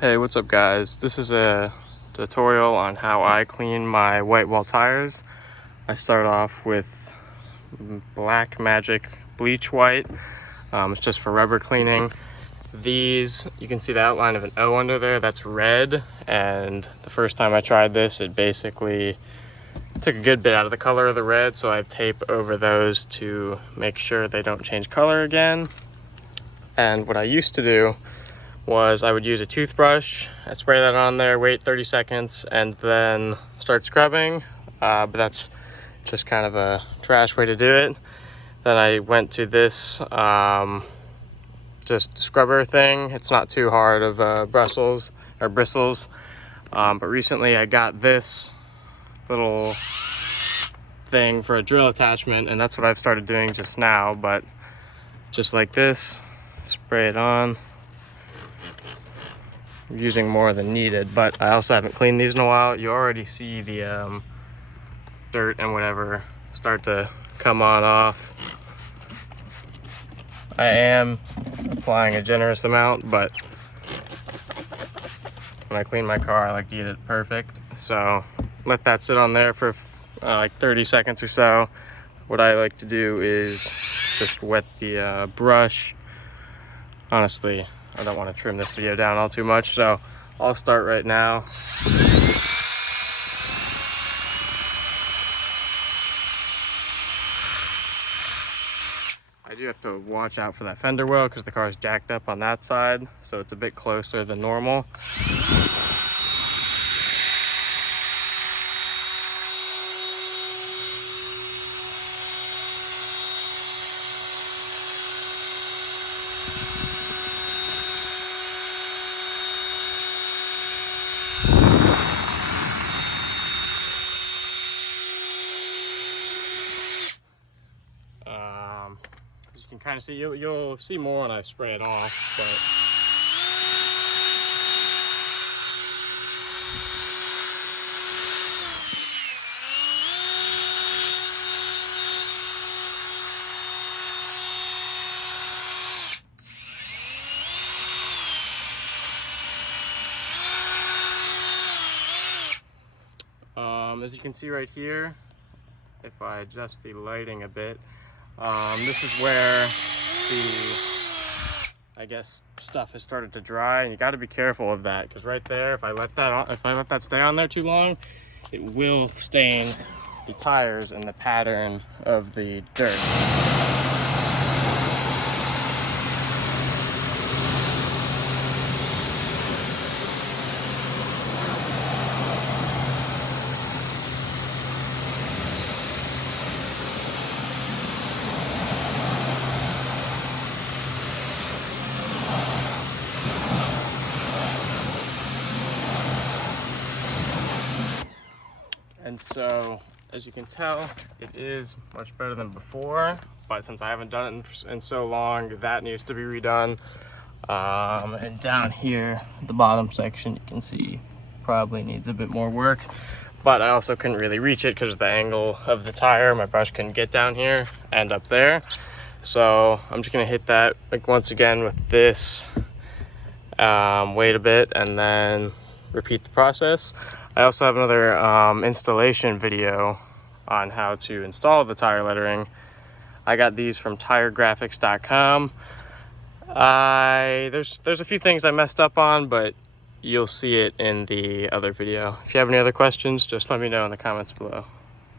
Hey, what's up guys? This is a tutorial on how I clean my white wall tires. I start off with Black Magic Bleach White. It's just for rubber cleaning. These, you can see the outline of an O under there, that's red. And the first time I tried this, it basically took a good bit out of the color of the red, so I have tape over those to make sure they don't change color again. And what I used to do was I would use a toothbrush, I'd spray that on there, wait 30 seconds, and then start scrubbing. But that's just kind of a trash way to do it. Then I went to this just scrubber thing. It's not too hard of bristles. But recently I got this little thing for a drill attachment, and that's what I've started doing just now. But just like this, spray it on. I'm using more than needed, but I also haven't cleaned these in a while. You already see the dirt and whatever start to come on off. I am applying a generous amount, but when I clean my car, I like to get it perfect. So let that sit on there for like 30 seconds or so. What I like to do is just wet the brush. Honestly, I don't want to trim this video down all too much, so I'll start right now. I do have to watch out for that fender well because the car is jacked up on that side, so it's a bit closer than normal. As you can kind of see, you'll see more when I spray it off, as you can see right here, if I adjust the lighting a bit, this is where the, I guess, stuff has started to dry, and you got to be careful of that, because right there, if I let that stay on there too long, it will stain the tires and the pattern of the dirt. And so, as you can tell, it is much better than before, but since I haven't done it in so long, that needs to be redone. And down here, the bottom section, you can see probably needs a bit more work, but I also couldn't really reach it because of the angle of the tire. My brush couldn't get down here and up there. So I'm just gonna hit that like once again with this, wait a bit, and then repeat the process. I also have another installation video on how to install the tire lettering. I got these from tiregraphics.com. There's a few things I messed up on, but you'll see it in the other video. If you have any other questions, just let me know in the comments below.